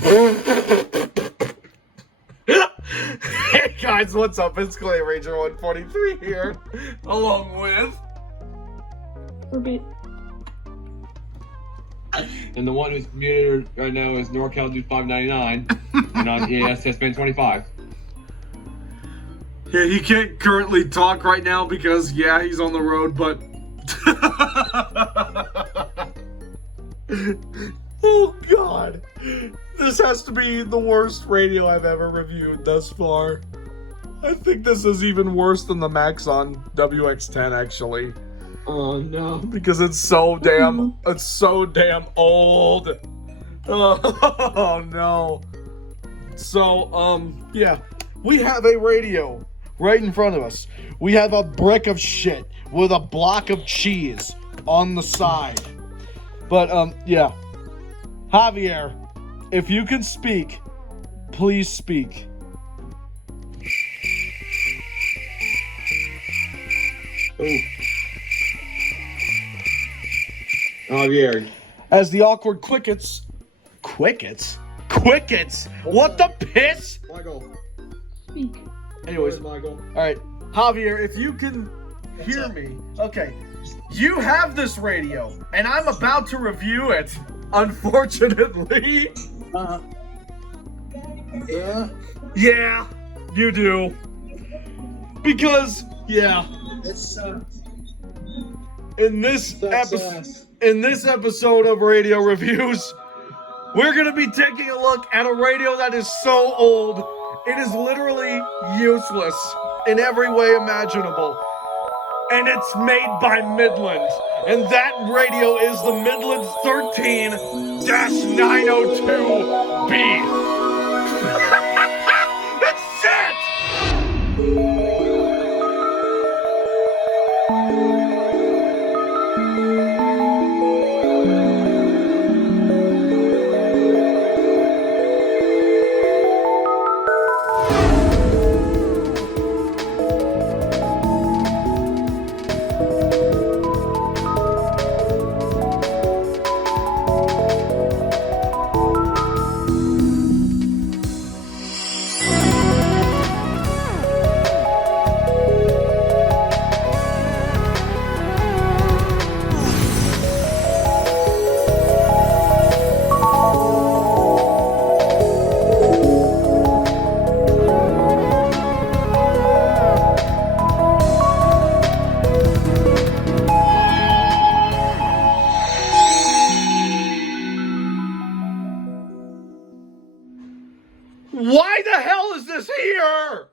Hey guys, what's up? It's Clay Ranger 143 here, along with Ruby. And the one who's muted right now is NorCal Dude 599 and on EAS Band 25. Yeah, he can't currently talk right now because, yeah, he's on the road, but... Oh, God. This has to be the worst radio I've ever reviewed thus far. I think this is even worse than the Max on WX10, actually. Oh, no. Because it's so damn old. Oh, no. So, yeah. We have a radio right in front of us. We have a brick of shit with a block of cheese on the side. But, yeah. Javier, if you can speak, please speak. Oh. Javier. As the awkward Quickets? What the piss? Michael. Speak. Anyways, Michael. alright. Javier, if you can hear me. Okay. You have this radio, and I'm about to review it. Unfortunately. Yeah. Yeah, you do. Because, yeah. It's In this episode of Radio Reviews, we're going to be taking a look at a radio that is so old, it is literally useless in every way imaginable. And it's made by Midland. And that radio is the Midland 13-902B. That's it! Why the hell is this here?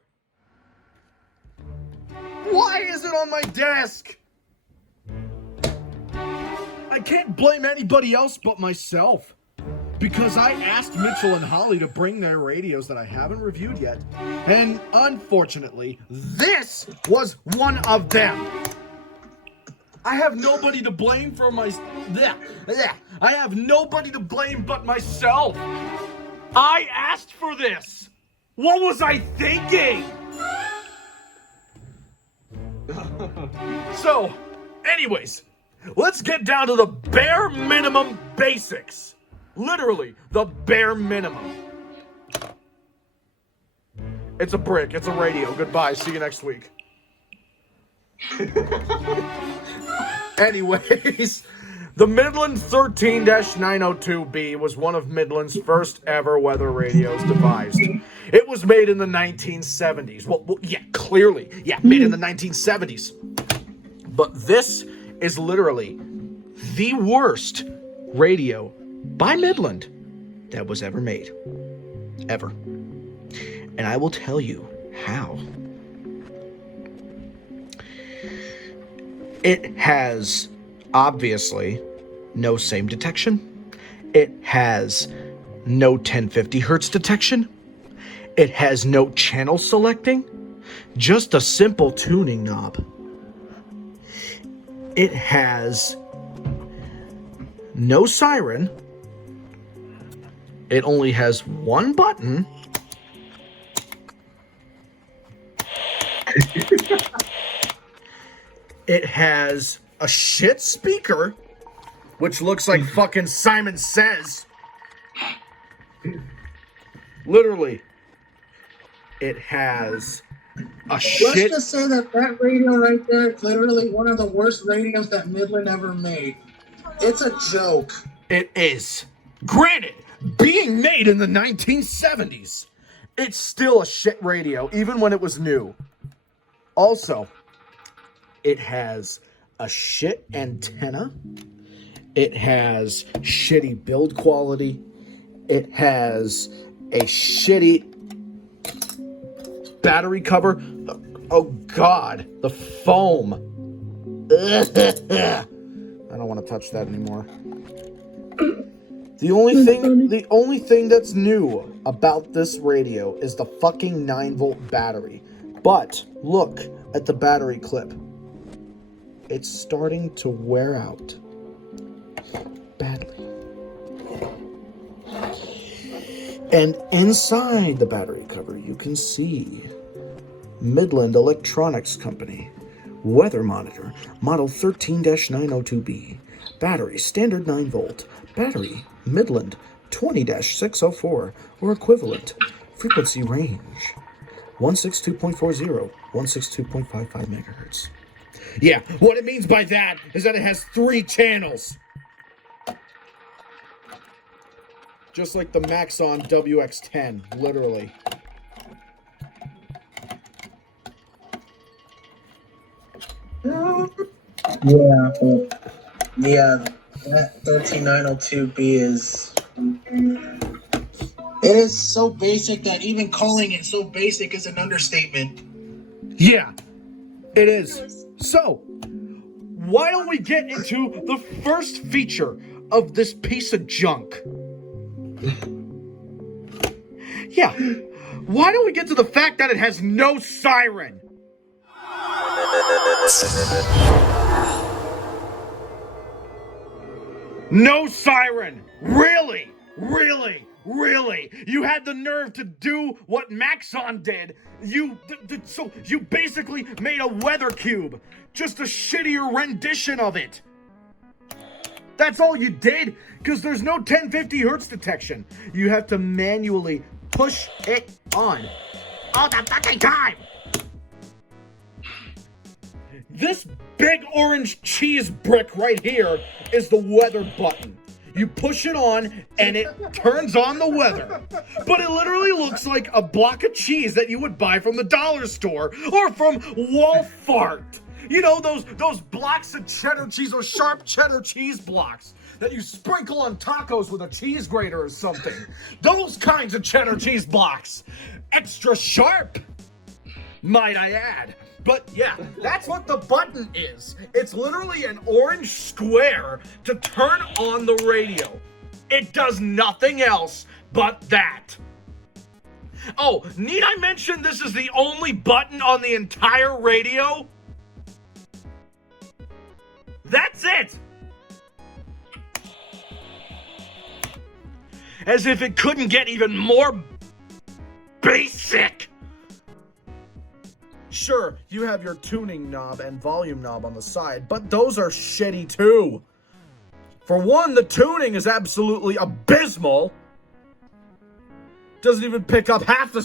Why is it on my desk? I can't blame anybody else but myself. Because I asked Mitchell and Holly to bring their radios that I haven't reviewed yet. And unfortunately, this was one of them. I have nobody to blame for I have nobody to blame but myself. I asked for this. What was I thinking? So, anyways, let's get down to the bare minimum basics. Literally, the bare minimum. It's a brick. It's a radio. Goodbye. See you next week. Anyways, the Midland 13-902B was one of Midland's first ever weather radios devised. It was made in the 1970s. Well, yeah, clearly. Yeah, made in the 1970s. But this is literally the worst radio by Midland that was ever made. Ever. And I will tell you how. It has, obviously, no same detection. It has no 1050 hertz detection. It has no channel selecting. Just a simple tuning knob. It has no siren. It only has one button. It has a shit speaker, which looks like fucking Simon Says. Literally. It has a Let's shit. just say that radio right there is literally one of the worst radios that Midland ever made. It's a joke. It is. Granted, being made in the 1970s, it's still a shit radio, even when it was new. Also, it has a shit antenna. It has shitty build quality. It has a shitty battery cover. Oh God, the foam. I don't want to touch that anymore. The only thing that's new about this radio is the fucking 9-volt battery. But look at the battery clip. It's starting to wear out badly. And inside the battery cover, you can see Midland Electronics Company. Weather monitor, model 13-902B. Battery, standard 9-volt. Battery, Midland 20-604 or equivalent. Frequency range, 162.40, 162.55 megahertz. Yeah, what it means by that is that it has 3 channels. Just like the Maxon WX10, literally. Yeah, that 13902B is... It is so basic that even calling it so basic is an understatement. Yeah, it is. So, why don't we get into the first feature of this piece of junk? Yeah, why don't we get to the fact that it has no siren? No siren! Really? Really? Really? You had the nerve to do what Maxon did. So you basically made a weather cube. Just a shittier rendition of it. That's all you did? Because there's no 1050 hertz detection. You have to manually push it on all the fucking time. This big orange cheese brick right here is the weather button. You push it on and it turns on the weather. But it literally looks like a block of cheese that you would buy from the dollar store or from Walmart. You know, those blocks of cheddar cheese, those sharp cheddar cheese blocks that you sprinkle on tacos with a cheese grater or something. Those kinds of cheddar cheese blocks. Extra sharp, might I add. But yeah, that's what the button is. It's literally an orange square to turn on the radio. It does nothing else but that. Oh, need I mention this is the only button on the entire radio? That's it! As if it couldn't get even more basic. Sure, you have your tuning knob and volume knob on the side, but those are shitty too. For one, the tuning is absolutely abysmal. Doesn't even pick up half the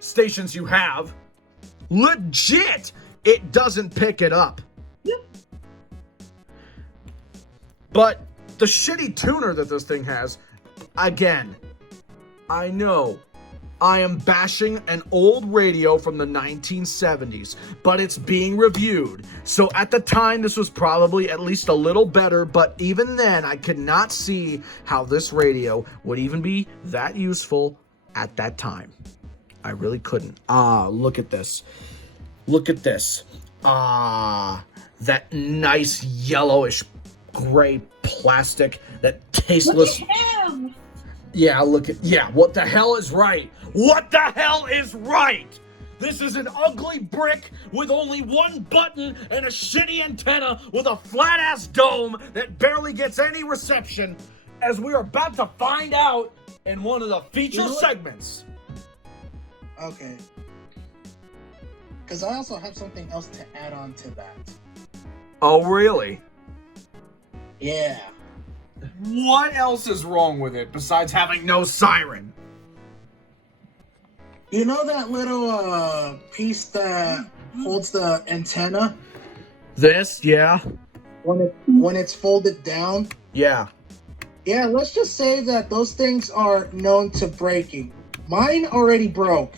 stations you have. Legit, it doesn't pick it up. But the shitty tuner that this thing has, again, I know I am bashing an old radio from the 1970s, but it's being reviewed. So at the time, this was probably at least a little better, but even then, I could not see how this radio would even be that useful at that time. I really couldn't. Look at this. Look at this. That nice yellowish gray plastic, that tasteless. Look at him! Yeah, what the hell is right? What the hell is right? This is an ugly brick with only one button and a shitty antenna with a flat-ass dome that barely gets any reception, as we're about to find out in one of the feature segments. Okay. Because I also have something else to add on to that. Oh, really? Yeah. What else is wrong with it besides having no siren? You know that little piece that holds the antenna This, yeah? when it's folded down? Yeah. Yeah, let's just say that those things are known to breaking. Mine already broke.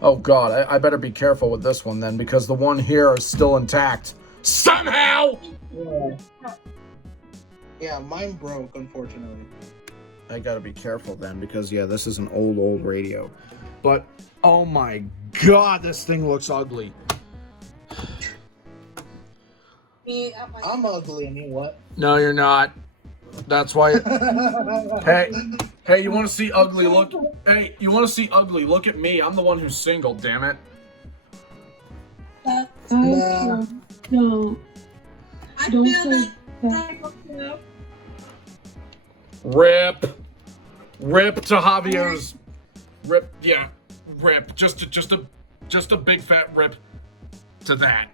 Oh god, I better be careful with this one then, because the one here is still intact. Somehow! Yeah, mine broke, unfortunately. I gotta be careful then, because yeah, this is an old radio. But, oh my god, this thing looks ugly. I'm ugly, I mean, what? No, you're not. That's why. Hey, you want to see ugly? Look. Hey, you want to see ugly? Look at me. I'm the one who's single. Damn it. Nah. No. Don't say that. Rip to Javier's. Rip. Yeah. Rip. Just a big fat rip to that.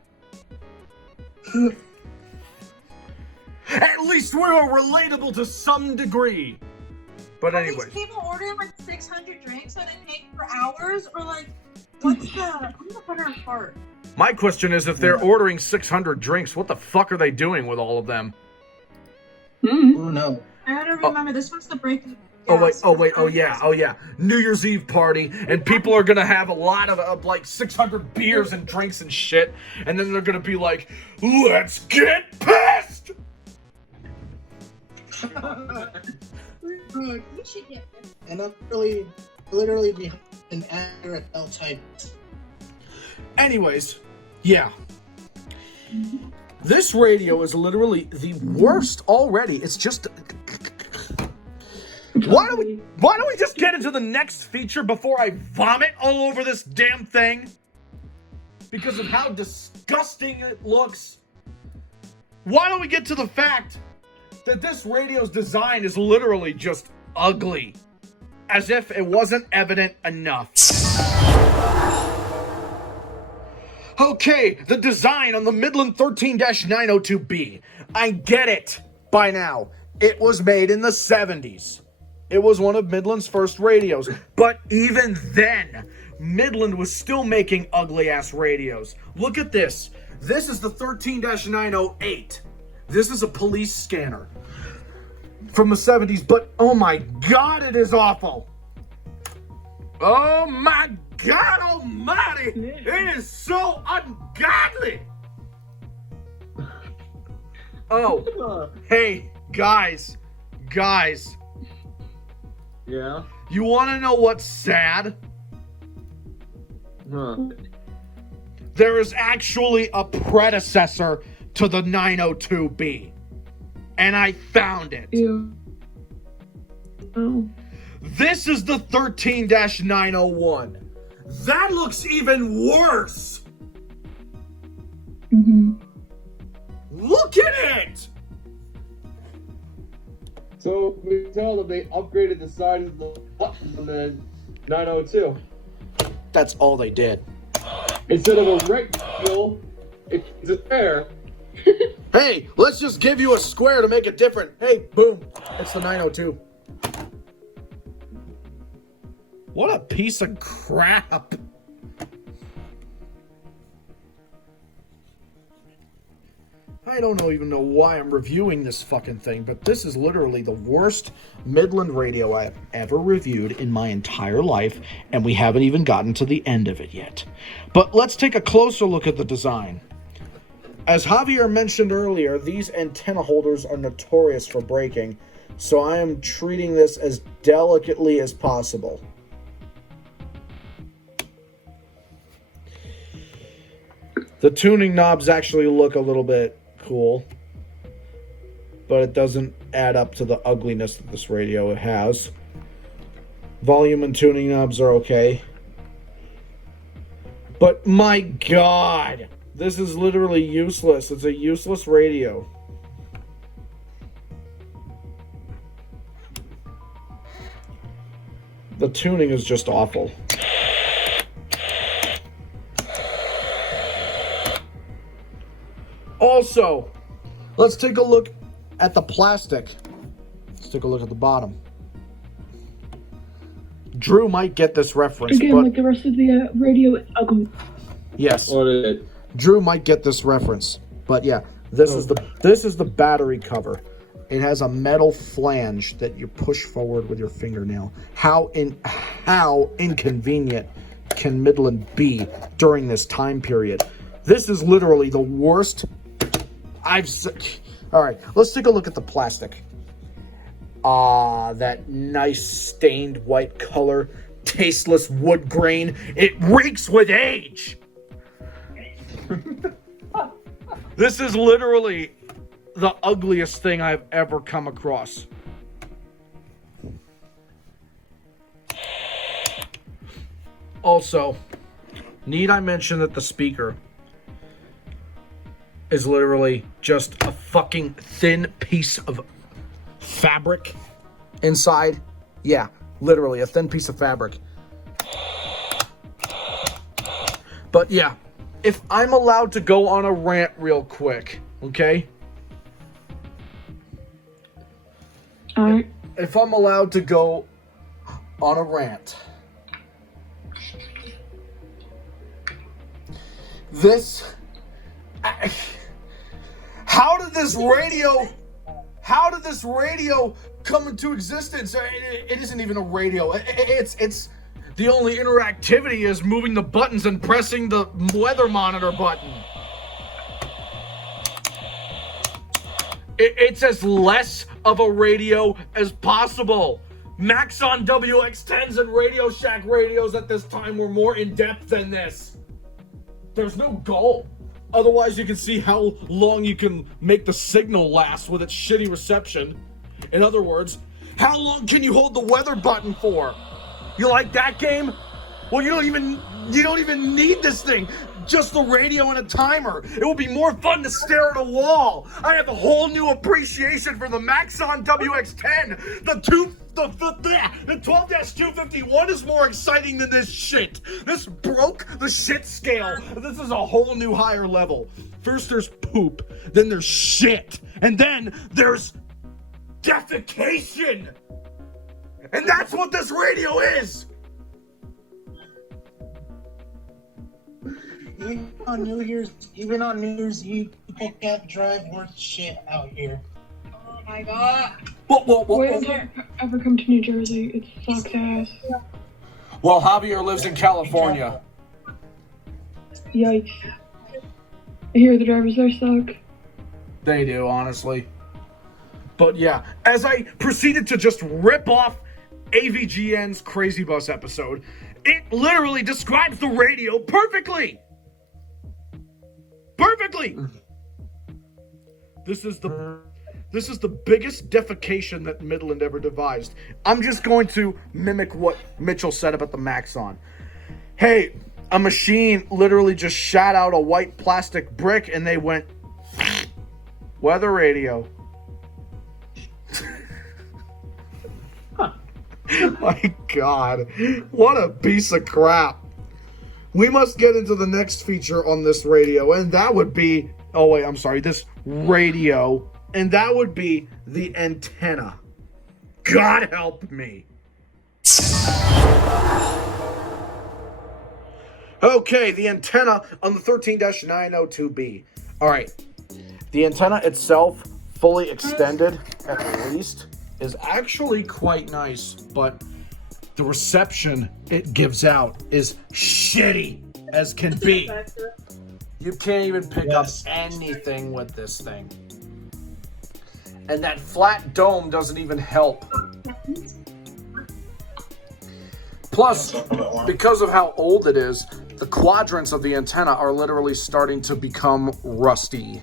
At least we're relatable to some degree. But Are anyways. these people ordering like 600 drinks so they take for hours? Or like, what's the... I'm gonna put her apart. My question is, if they're ordering 600 drinks, what the fuck are they doing with all of them? Who knows? I gotta remember, this one's the breaking. Oh yeah. New Year's Eve party, and people are gonna have a lot of like 600 beers and drinks and shit, and then they're gonna be like, let's get pissed! We should get this. And I'm literally behind an accurate L-type. Anyways, yeah. This radio is literally the worst already. It's just... Why don't we just get into the next feature before I vomit all over this damn thing? Because of how disgusting it looks. Why don't we get to the fact that this radio's design is literally just ugly. As if it wasn't evident enough. Okay, the design on the Midland 13-902B. I get it by now. It was made in the 70s. It was one of Midland's first radios. But even then, Midland was still making ugly-ass radios. Look at this. This is the 13-908. This is a police scanner from the 70s, but oh my god, it is awful. Oh my god almighty, it is so ungodly. Oh, hey, guys. Yeah? You want to know what's sad? Huh. There is actually a predecessor to the 902B. And I found it. Ew. Oh. This is the 13-901. That looks even worse. Look at it. So we can tell them they upgraded the size of the button on the 902. That's all they did. Instead of a rectangle, it's a square. Hey, let's just give you a square to make it different. Hey, boom. It's the 902. What a piece of crap. I don't even know why I'm reviewing this fucking thing, but this is literally the worst Midland radio I've ever reviewed in my entire life, and we haven't even gotten to the end of it yet. But let's take a closer look at the design. As Javier mentioned earlier, these antenna holders are notorious for breaking, so I am treating this as delicately as possible. The tuning knobs actually look a little bit cool, but it doesn't add up to the ugliness that this radio has. Volume and tuning knobs are okay. But my god, this is literally useless. It's a useless radio. The tuning is just awful. Also, let's take a look at the plastic. Let's take a look at the bottom. Drew might get this reference, Again, but like the rest of the radio, it's ugly. yes, What is it? Drew might get this reference. But yeah, this is the battery cover. It has a metal flange that you push forward with your fingernail. How inconvenient can Midland be during this time period? This is literally the worst I've seen. All right, let's take a look at the plastic. That nice stained white color, tasteless wood grain. It reeks with age. This is literally the ugliest thing I've ever come across. Also, need I mention that the speaker is literally just a fucking thin piece of fabric inside? Yeah, literally a thin piece of fabric. But yeah, if I'm allowed to go on a rant real quick, okay? Alright. If I'm allowed to go on a rant. How did this radio come into existence? It isn't even a radio. It's the only interactivity is moving the buttons and pressing the weather monitor button. It's as less of a radio as possible. Maxon WX10s and Radio Shack radios at this time were more in-depth than this. There's no goal. Otherwise, you can see how long you can make the signal last with its shitty reception. In other words, how long can you hold the weather button for? You like that game? Well, you don't even need this thing. Just the radio and a timer. It will be more fun to stare at a wall. I have a whole new appreciation for the Maxon WX10. The 12-251 is more exciting than this shit. This broke the shit scale. This is a whole new higher level. First there's poop, then there's shit, and then there's defecation. And that's what this radio is. Even on New Year's Eve, people can't drive worth shit out here. Oh my god. Wait until you ever come to New Jersey. It sucks ass. Well, Javier lives in California. Yikes. I hear the drivers there suck. They do, honestly. But yeah, as I proceeded to just rip off AVGN's Crazy Bus episode, it literally describes the radio perfectly. Perfectly. This is the biggest defecation that Midland ever devised. I'm just going to mimic what Mitchell said about the Maxon. Hey, a machine literally just shot out a white plastic brick and they went, weather radio. My God, what a piece of crap. We must get into the next feature on this radio, and that would be, this radio, and that would be the antenna. God help me. Okay, the antenna on the 13-902B. All right, the antenna itself, fully extended at least, is actually quite nice, but the reception it gives out is shitty as can be. You can't even pick up anything with this thing. And that flat dome doesn't even help. Plus, because of how old it is, the quadrants of the antenna are literally starting to become rusty.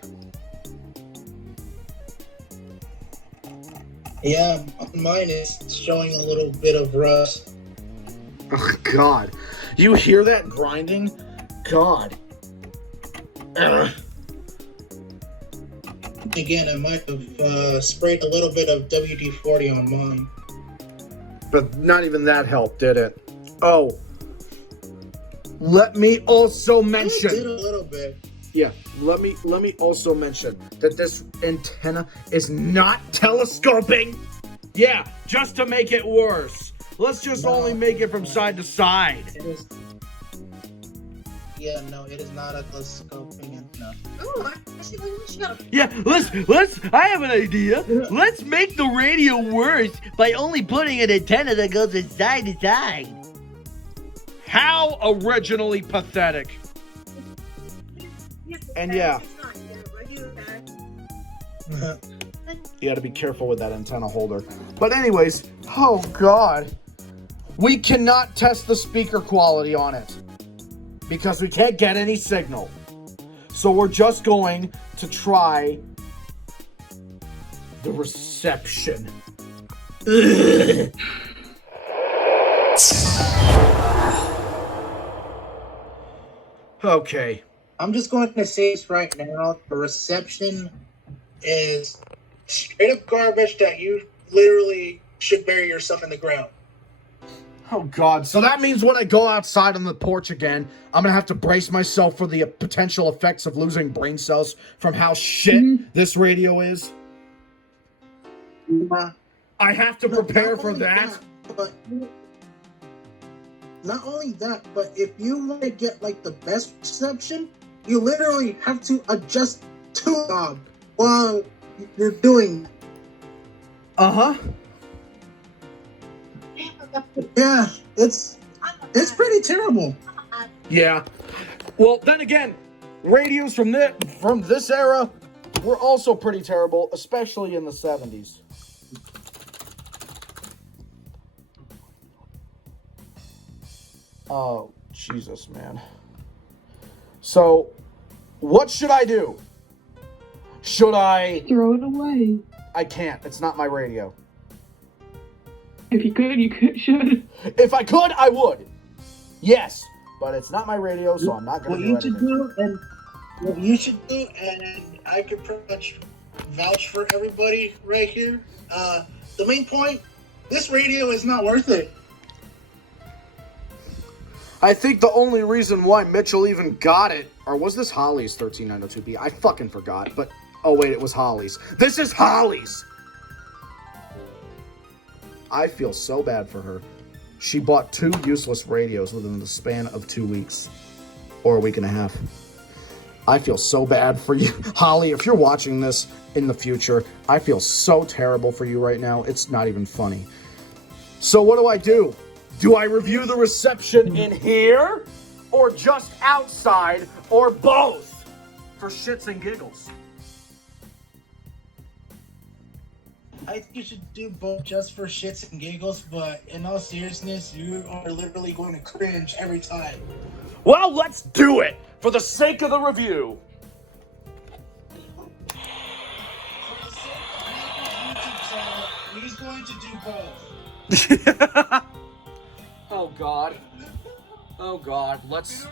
Yeah, mine is showing a little bit of rust. Oh, God. You hear that grinding? God. Ugh. Again, I might have sprayed a little bit of WD-40 on mine. But not even that helped, did it? Oh. Let me also mention... It did a little bit. Yeah, let me also mention that this antenna is not telescoping. Yeah, just to make it worse. Let's just only make it from side to side. It is. Yeah, no, it is not a telescoping antenna. Ooh, actually, we should go. Yeah, let's. I have an idea. Let's make the radio worse by only putting an antenna that goes from side to side. How originally pathetic. And yeah. You gotta be careful with that antenna holder. But anyways, oh god. We cannot test the speaker quality on it because we can't get any signal. So we're just going to try the reception. Ugh. Okay. I'm just going to say this right now. The reception is straight up garbage that you literally should bury yourself in the ground. Oh god, so that means when I go outside on the porch again, I'm gonna have to brace myself for the potential effects of losing brain cells from how shit this radio is? I have to prepare for that? But not only that, but if you want to get like the best reception, you literally have to adjust to knob while you're doing. Uh-huh. Yeah, it's pretty terrible. Yeah. Well, then again, radios from this era were also pretty terrible, especially in the 70s. Oh, Jesus, man. So, what should I do? Should I... Throw it away. I can't. It's not my radio. If you could, should. If I could, I would. Yes. But it's not my radio, so I'm not going to do anything. What you should do, and I could pretty much vouch for everybody right here. The main point, this radio is not worth it. I think the only reason why Mitchell even got it, or was this Holly's 13-902B? I fucking forgot, but, oh wait, it was Holly's. This is Holly's! I feel so bad for her. She bought 2 useless radios within the span of 2 weeks. Or a week and a half. I feel so bad for you. Holly, if you're watching this in the future, I feel so terrible for you right now. It's not even funny. So what do? Do I review the reception in here? Or just outside? Or both? For shits and giggles. I think you should do both just for shits and giggles, but in all seriousness, you are literally going to cringe every time. Well, let's do it! For the sake of the review. For the sake of YouTube channel, he's going to do both. Oh god. Oh god. Let's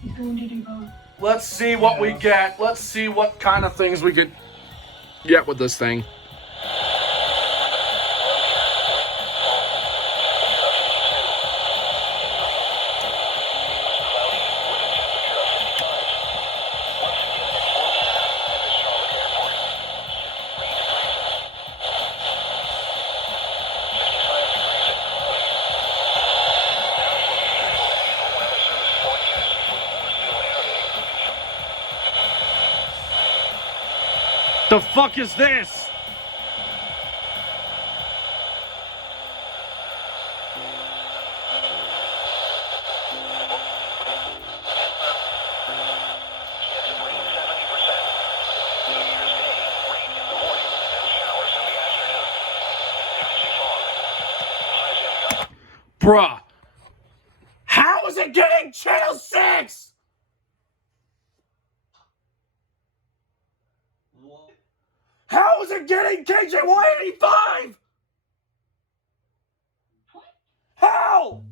He's going to do both. let's see what we get. Let's see what kind of things we could get with this thing. The fuck is this? Bruh. How is it getting channel 6? How is it getting KJY85? How?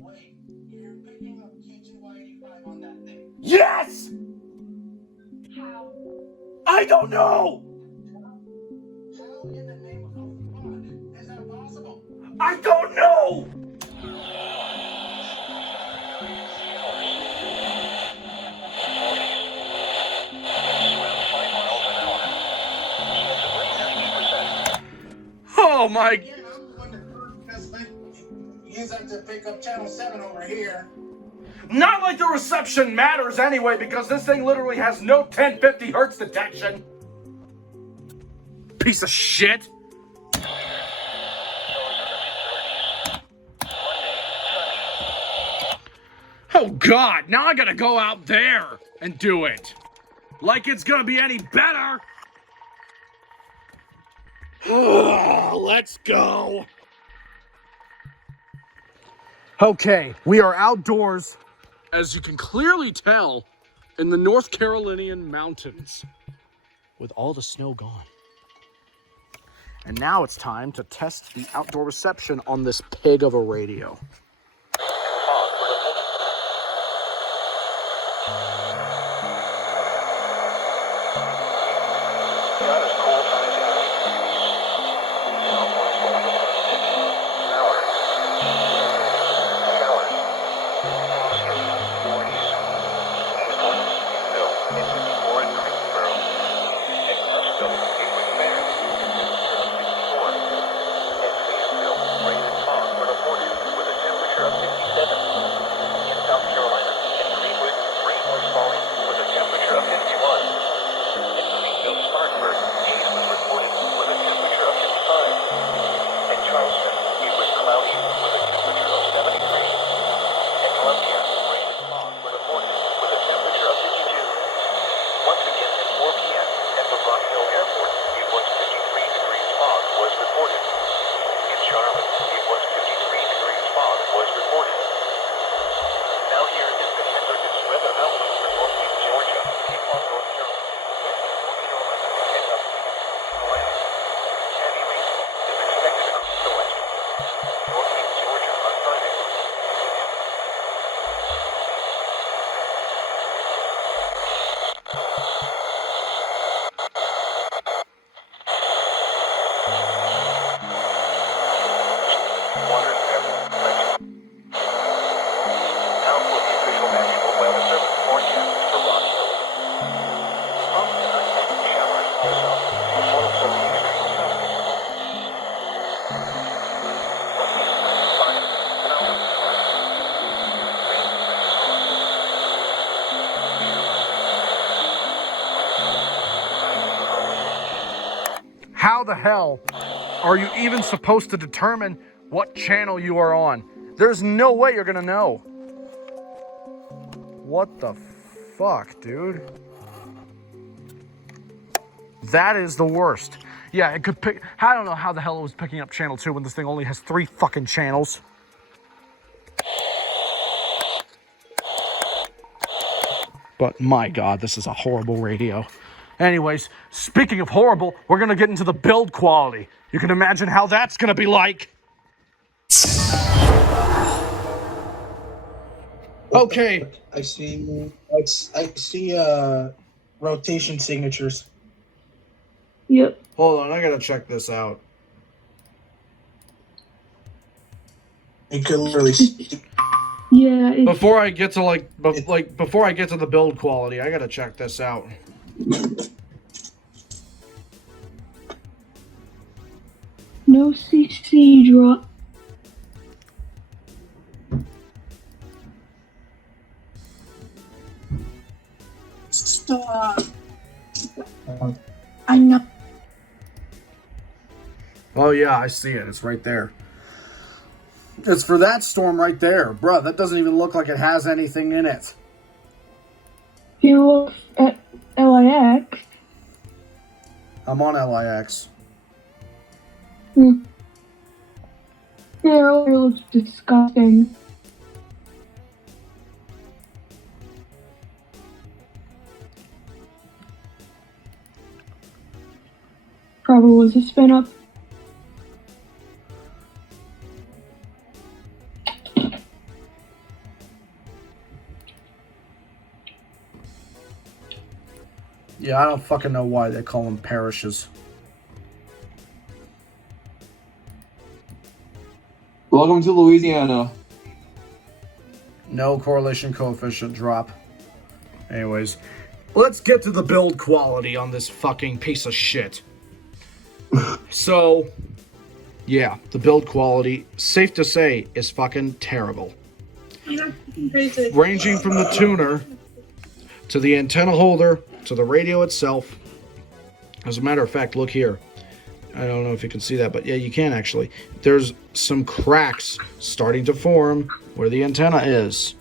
Wait, you're picking up KGY85 on that thing? Yes! How? I don't know! How in the name of God is that possible? I don't know! Oh my. Again, I'm the one that heard this thing. Use that to pick up channel 7 over here. Not like the reception matters anyway, because this thing literally has no 1050 hertz detection. Piece of shit. Oh God, now I gotta go out there and do it. Like it's gonna be any better. Let's go. Okay, we are outdoors, as you can clearly tell, in the North Carolinian mountains, with all the snow gone. And now it's time to test the outdoor reception on this pig of a radio. How the hell are you even supposed to determine what channel you are on? There's no way you're gonna know. What the fuck, dude? That is the worst. Yeah, it could pick. I don't know how the hell it was picking up channel 2 when this thing only has 3 fucking channels. But my God, this is a horrible radio. Anyways, speaking of horrible, we're gonna get into the build quality. You can imagine how that's gonna be like. Okay. I see rotation signatures. Yep. Hold on, I gotta check this out. You could literally see. Yeah. It's, Before I get to before I get to the build quality, I gotta check this out. no CC drop. Stop. I know. Oh yeah, I see it. It's right there. It's for that storm right there. Bruh, that doesn't even look like it has anything in it. If you look at LIX. I'm on LIX. Yeah, it really looks disgusting. Probably was a spin up. Yeah, I don't fucking know why they call them parishes. Welcome to Louisiana. No correlation coefficient drop. Anyways, let's get to the build quality on this fucking piece of shit. So, Yeah, the build quality, safe to say, is fucking terrible. Crazy. Ranging from the tuner to the antenna holder to the radio itself. As a matter of fact, look here. I don't know if you can see that, but yeah, you can actually. There's some cracks starting to form where the antenna is.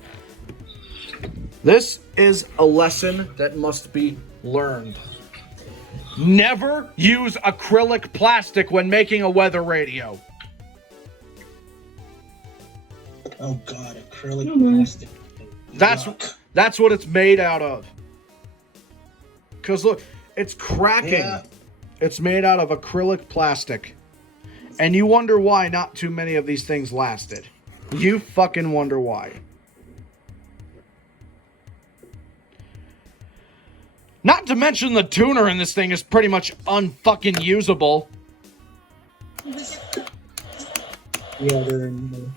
This is a lesson that must be learned. Never use acrylic plastic when making a weather radio. Oh God, acrylic Mhm. plastic. Yuck. That's what it's made out of. Because look, it's cracking. Yeah. It's made out of acrylic plastic. And you wonder why not too many of these things lasted. You fucking wonder why. Not to mention the tuner in this thing is pretty much unfucking usable. Yeah, they're in the...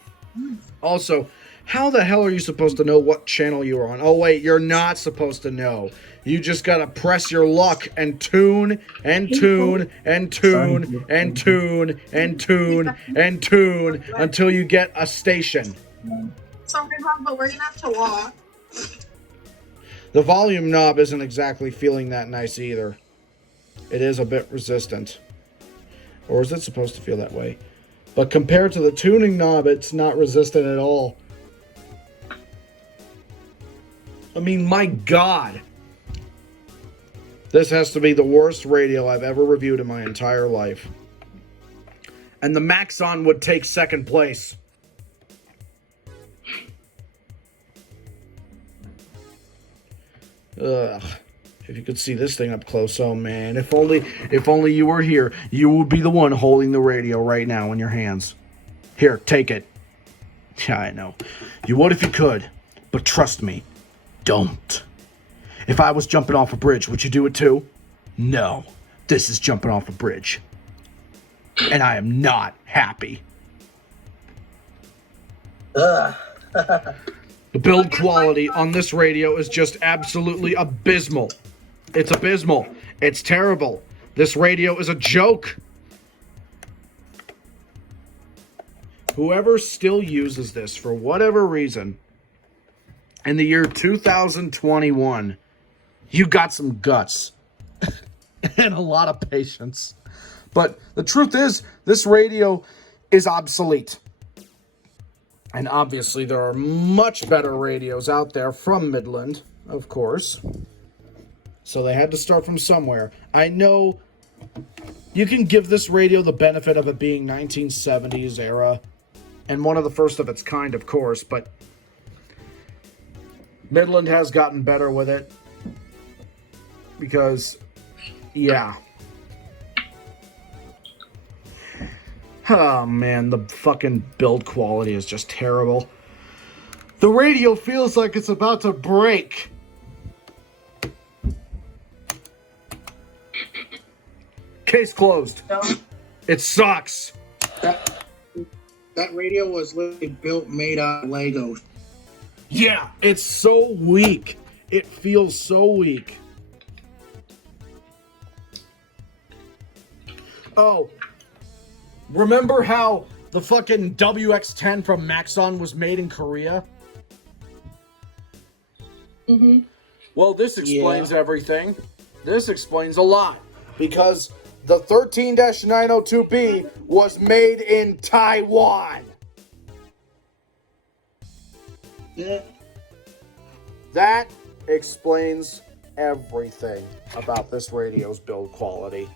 Also, how the hell are you supposed to know what channel you're on? Oh wait, you're not supposed to know. You just gotta press your luck and tune and tune and tune and tune and tune and tune until you get a station. Sorry, Mom, but we're gonna have to walk. The volume knob isn't exactly feeling that nice either. It is a bit resistant. Or is it supposed to feel that way? But compared to the tuning knob, it's not resistant at all. I mean, my God. This has to be the worst radio I've ever reviewed in my entire life. And the Maxon would take second place. Ugh. If you could see this thing up close, oh man. If only you were here, you would be the one holding the radio right now in your hands. Here, take it. Yeah, I know. You would if you could. But trust me, don't. If I was jumping off a bridge, would you do it too? No. This is jumping off a bridge. And I am not happy. Ugh. The build quality on this radio is just absolutely abysmal. It's abysmal. It's terrible. This radio is a joke. Whoever still uses this for whatever reason in the year 2021, you got some guts and a lot of patience. But the truth is, this radio is obsolete. And obviously, there are much better radios out there from Midland, of course. So they had to start from somewhere. I know you can give this radio the benefit of it being 1970s era. And one of the first of its kind, of course. But Midland has gotten better with it. Because, yeah. Oh man, the fucking build quality is just terrible. The radio feels like it's about to break. Case closed. It sucks. That radio was literally made out of Legos. Yeah, it's so weak. It feels so weak. Oh. Remember how the fucking WX10 from Maxon was made in Korea? Mm-hmm. Well, this explains everything. This explains a lot. Because the 13-902B was made in Taiwan. Yeah. That explains everything about this radio's build quality.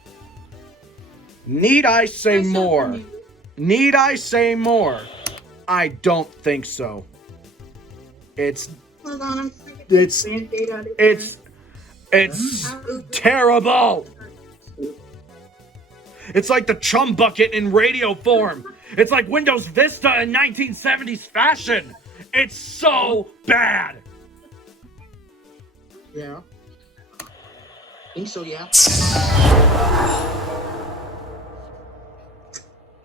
Need I say more? Need I say more? I don't think so. It's terrible. It's like the chum bucket in radio form. It's like Windows Vista in 1970s fashion. It's so bad. Yeah. I think so, yeah.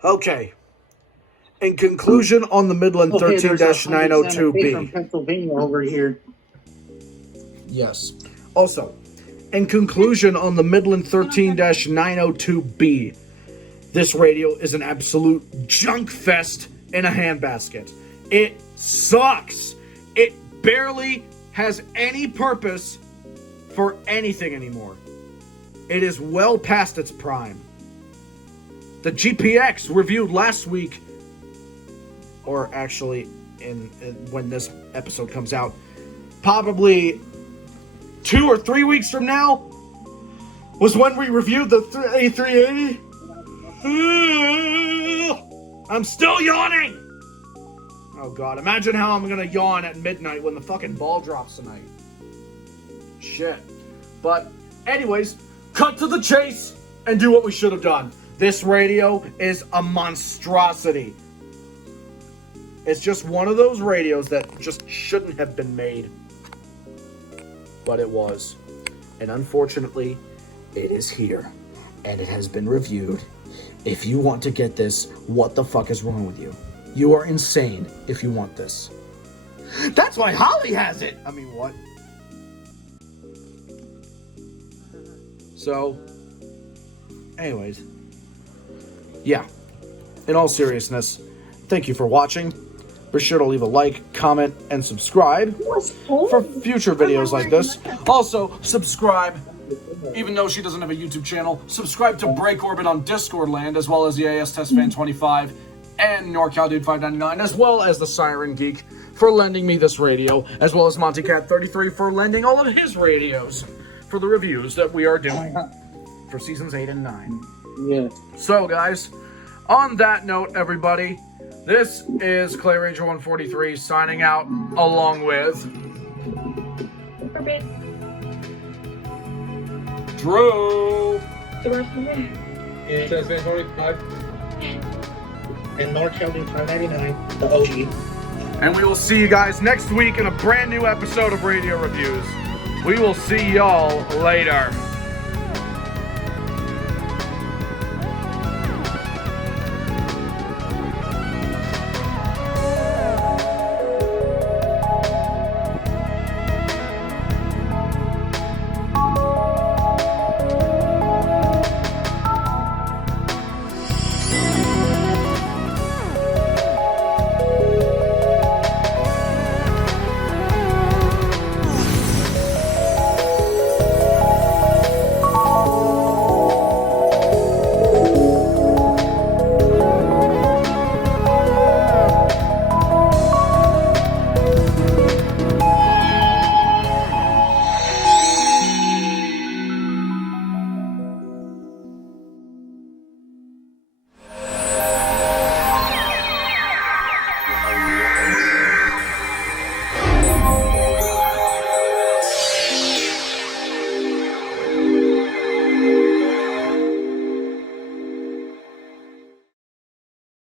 Okay. In conclusion on the Midland Okay, there's a Santa Fe 13-902B. from Pennsylvania over here. Yes. Also, in conclusion on the Midland 13-902B, This radio is an absolute junk fest in a handbasket. It sucks. It barely has any purpose for anything anymore. It is well past its prime. The GPX reviewed last week, or actually when this episode comes out, probably 2 or 3 weeks from now, was when we reviewed the A380. I'm still yawning! Oh god, imagine how I'm gonna yawn at midnight when the fucking ball drops tonight. Shit. But, anyways, cut to the chase and do what we should have done. This radio is a monstrosity. It's just one of those radios that just shouldn't have been made. But it was. And unfortunately, it is here. And it has been reviewed. If you want to get this, what the fuck is wrong with you? You are insane if you want this. That's why Holly has it! I mean, what? So, anyways. Yeah. In all seriousness, thank you for watching. Be sure to leave a like, comment, and subscribe for future videos like this. Also, subscribe. Even though she doesn't have a YouTube channel, subscribe to Break Orbit on Discord Land, as well as the AS Test Fan 25 and NorCal Dude 599, as well as the Siren Geek for lending me this radio, as well as Monty Cat 33 for lending all of his radios for the reviews that we are doing for seasons 8 and 9. Yeah. So, guys, on that note, everybody, this is Clay Ranger 143 signing out, along with Drew. The rest of it. AS Fan 25. And NorCal Dude 599, the OG. And we will see you guys next week in a brand new episode of Radio Reviews. We will see y'all later.